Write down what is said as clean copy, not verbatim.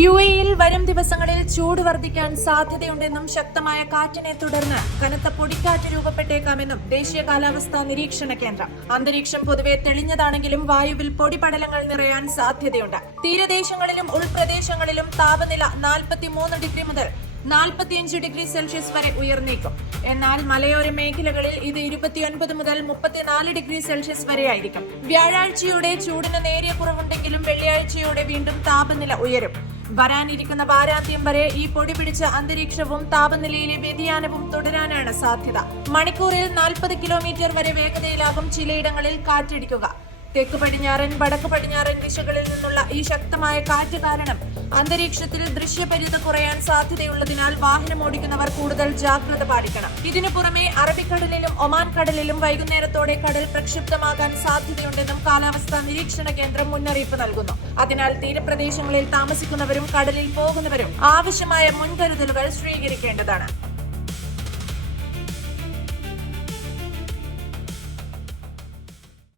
യുഎഇയിൽ വരും ദിവസങ്ങളിൽ ചൂട് വർദ്ധിക്കാൻ സാധ്യതയുണ്ടെന്നും ശക്തമായ കാറ്റിനെ തുടർന്ന് കനത്ത പൊടിക്കാറ്റ് രൂപപ്പെട്ടേക്കാമെന്നും ദേശീയ കാലാവസ്ഥാ നിരീക്ഷണ കേന്ദ്രം. അന്തരീക്ഷം പൊതുവെ തെളിഞ്ഞതാണെങ്കിലും വായുവിൽ പൊടിപടലങ്ങൾ നിറയാൻ സാധ്യതയുണ്ട്. തീരദേശങ്ങളിലും ഉൾപ്രദേശങ്ങളിലും താപനില 43 ഡിഗ്രി മുതൽ 45 ഡിഗ്രി സെൽഷ്യസ് വരെ ഉയർന്നേക്കും. എന്നാൽ മലയോര മേഖലകളിൽ ഇത് 29 മുതൽ 34 ഡിഗ്രി സെൽഷ്യസ് വരെയായിരിക്കും. വ്യാഴാഴ്ചയോടെ ചൂടിന് നേരിയ കുറവുണ്ടെങ്കിലും വെള്ളിയാഴ്ചയോടെ വീണ്ടും താപനില ഉയരും. വരാനിരിക്കുന്ന വാരാന്ത്യം വരെ ഈ പൊടി പിടിച്ച അന്തരീക്ഷവും താപനിലയിലെ വ്യതിയാനവും തുടരാനാണ് സാധ്യത. മണിക്കൂറിൽ 40 കിലോമീറ്റർ വരെ വേഗതയിലാകും ചിലയിടങ്ങളിൽ കാറ്റടിക്കുക. തെക്ക് പടിഞ്ഞാറൻ വടക്ക് പടിഞ്ഞാറൻ ദിശകളിൽ നിന്നുള്ള ഈ ശക്തമായ കാറ്റ് കാരണം അന്തരീക്ഷത്തിൽ ദൃശ്യപരിധ കുറയാൻ സാധ്യതയുള്ളതിനാൽ വാഹനം ഓടിക്കുന്നവർ കൂടുതൽ ജാഗ്രത പാലിക്കണം. ഇതിനു പുറമെ അറബിക്കടലിലും ഒമാൻ കടലിലും വൈകുന്നേരത്തോടെ കടൽ പ്രക്ഷുബ്ധമാകാൻ സാധ്യതയുണ്ടെന്നും കാലാവസ്ഥാ നിരീക്ഷണ കേന്ദ്രം മുന്നറിയിപ്പ് നൽകുന്നു. അതിനാൽ തീരപ്രദേശങ്ങളിൽ താമസിക്കുന്നവരും കടലിൽ പോകുന്നവരും ആവശ്യമായ മുൻകരുതലുകൾ സ്വീകരിക്കേണ്ടതാണ്.